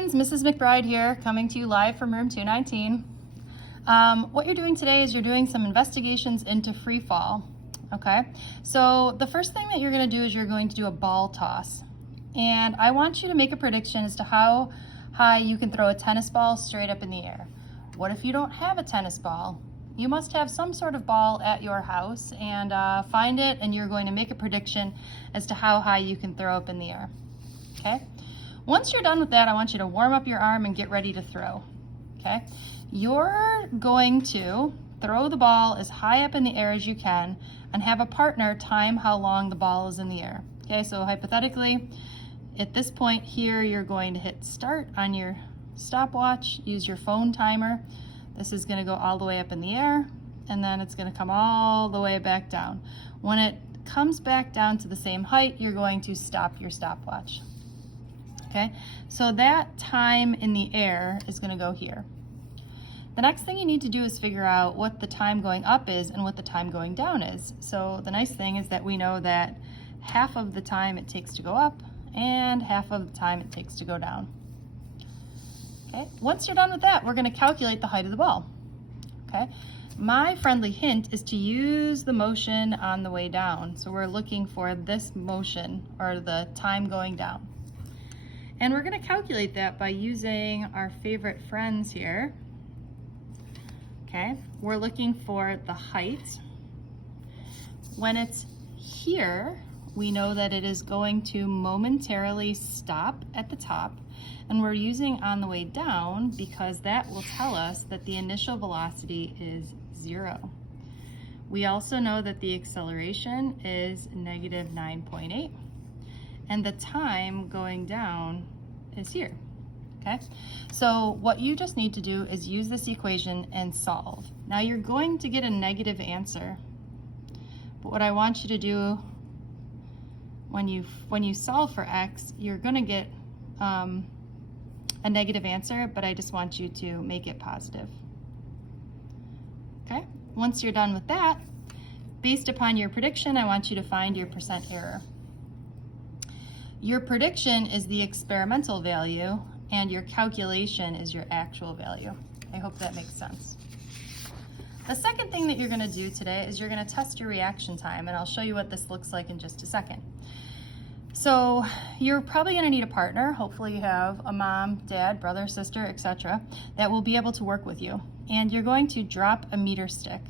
friends, Mrs. McBride here, coming to you live from room 219. What you're doing today is you're doing some investigations into FreeFall. Okay, so the first thing that you're going to do is you're going to do a ball toss. And I want you to make a prediction as to how high you can throw a tennis ball straight up in the air. What if you don't have a tennis ball? You must have some sort of ball at your house, and find it, and you're going to make a prediction as to how high you can throw up in the air. Okay? Once you're done with that, I want you to warm up your arm and get ready to throw. Okay? You're going to throw the ball as high up in the air as you can and have a partner time how long the ball is in the air. Okay, so hypothetically, at this point here, you're going to hit start on your stopwatch, use your phone timer. This is going to go all the way up in the air, and then it's going to come all the way back down. When it comes back down to the same height, you're going to stop your stopwatch. Okay, so that time in the air is going to go here. The next thing you need to do is figure out what the time going up is and what the time going down is. So the nice thing is that we know that half of the time it takes to go up and half of the time it takes to go down. Okay, once you're done with that, we're going to calculate the height of the ball. Okay, my friendly hint is to use the motion on the way down. So we're looking for this motion, or the time going down. And we're going to calculate that by using our favorite friends here. Okay, we're looking for the height. When it's here, we know that it is going to momentarily stop at the top, and we're using on the way down because that will tell us that the initial velocity is 0. We also know that the acceleration is negative 9.8, and the time going down is here. Okay, so what you just need to do is use this equation and solve. Now you're going to get a negative answer, but what I want you to do when you solve for x, you're going to get a negative answer, but I just want you to make it positive. Okay, once you're done with that, based upon your prediction, I want you to find your percent error. Your prediction is the experimental value, and your calculation is your actual value. I hope that makes sense. The second thing that you're going to do today is you're going to test your reaction time, and I'll show you what this looks like in just a second. So you're probably going to need a partner. Hopefully you have a mom, dad, brother, sister, etc. that will be able to work with you. And you're going to drop a meter stick.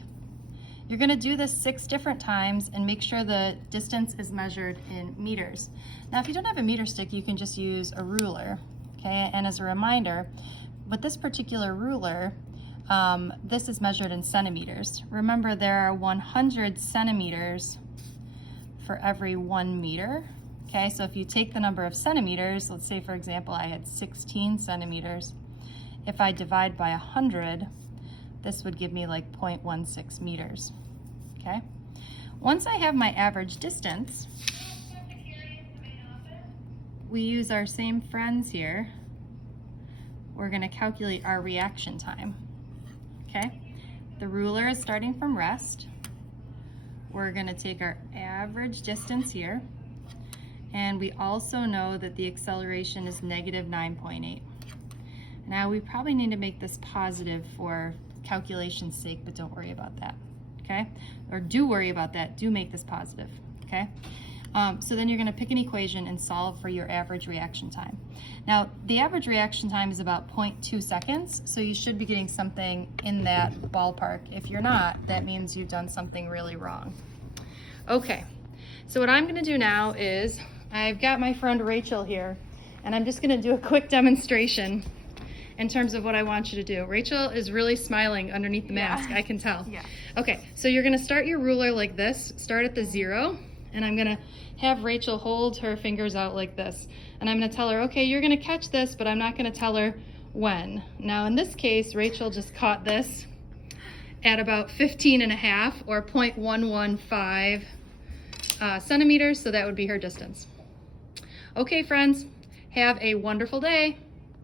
You're going to do this 6 different times and make sure the distance is measured in meters. Now if you don't have a meter stick, you can just use a ruler. Okay, and as a reminder, with this particular ruler, this is measured in centimeters. Remember, there are 100 centimeters for every 1 meter. Okay, so if you take the number of centimeters, let's say for example I had 16 centimeters, if I divide by 100, this would give me like 0.16 meters. Okay, once I have my average distance, we use our same friends here. We're going to calculate our reaction time. Okay, the ruler is starting from rest. We're going to take our average distance here, and we also know that the acceleration is negative 9.8. Now we probably need to make this positive for calculation's sake, but don't worry about that. Okay, or do worry about that. Do make this positive. Okay. So then you're going to pick an equation and solve for your average reaction time. Now, the average reaction time is about 0.2 seconds, so you should be getting something in that ballpark. If you're not, that means you've done something really wrong. Okay, so what I'm going to do now is I've got my friend Rachel here, and I'm just going to do a quick demonstration in terms of what I want you to do. Rachel is really smiling underneath the mask, I can tell. Yeah. Okay, so you're going to start your ruler like this, start at the 0, and I'm going to have Rachel hold her fingers out like this. And I'm going to tell her, okay, you're going to catch this, but I'm not going to tell her when. Now in this case, Rachel just caught this at about 15.5 or 0.115 centimeters, so that would be her distance. Okay, friends, have a wonderful day.